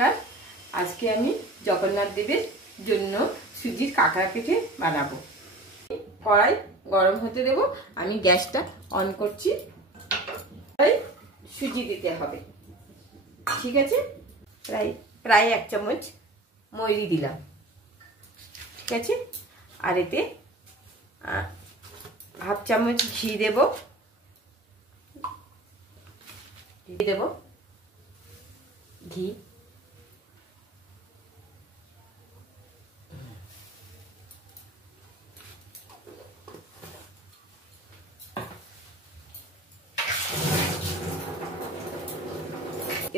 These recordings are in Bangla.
নমস্কার। আজকে আমি জগন্নাথ দেবের জন্য সুজির কাঁকড়া পিঠে বানাবো। কড়াই গরম হতে দেব। আমি গ্যাসটা অন করছি। সুজি দিতে হবে, ঠিক আছে। প্রায় 1 চামচ ময়রি দিলাম, ঠিক আছে। আর এতে 1/2 চামচ ঘি দেব, ঘি।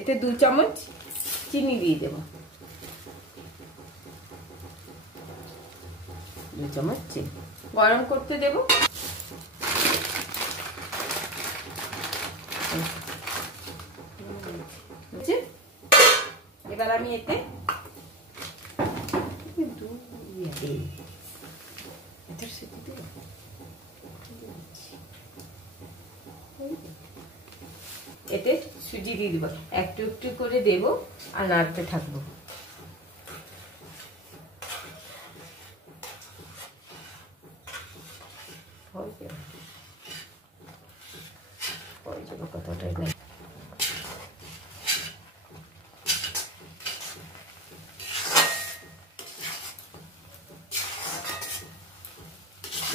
এতে 2 চামচ চিনি দিয়ে দেব, 2 চামচ চিনি। গরম করতে দেব। এবার আমি এতে সুজি দিয়ে দিব, একটু একটু করে দেব আর নাড়তে থাকবো।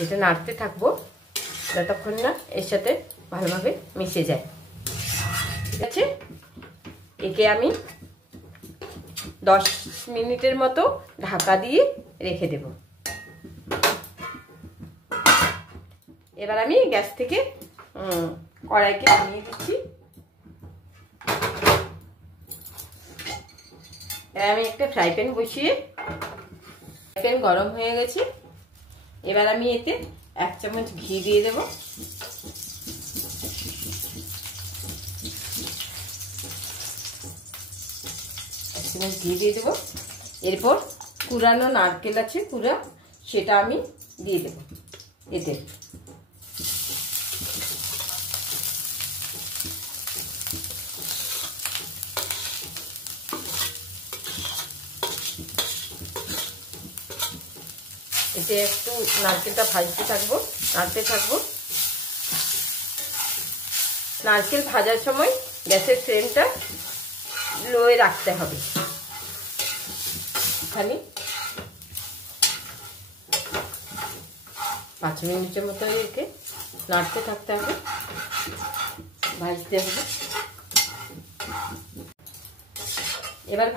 এটা নাড়তে থাকবো যতক্ষণ না এর সাথে ভালোভাবে মিশে যায়, ঠিক আছে। একে আমি 10 মিনিটের মতো ঢাকা দিয়ে রেখে দেব। এবার আমি গ্যাস থেকে কড়াইকে নামিয়ে দিচ্ছি। এবার আমি একটা ফ্রাই প্যান বসিয়ে, ফ্রাই প্যান গরম হয়ে গেছে। এবার আমি এতে 1 চামচ ঘি দিয়ে দেব। ঘি দিয়ে দেবো। এরপর কুড়ানো নারকেল আছে, সেটা আমি দিয়ে দেব এতে। এতে একটু নারকেলটা ভাজতে থাকবো, নাড়তে থাকবো। নারকেল ভাজার সময় গ্যাসের ফ্লেমটা লোয়ে রাখতে হবে। খালি 5 মিনিটের মতো একে নাড়তে থাকতে হবে, ভাজতে হবে। এবার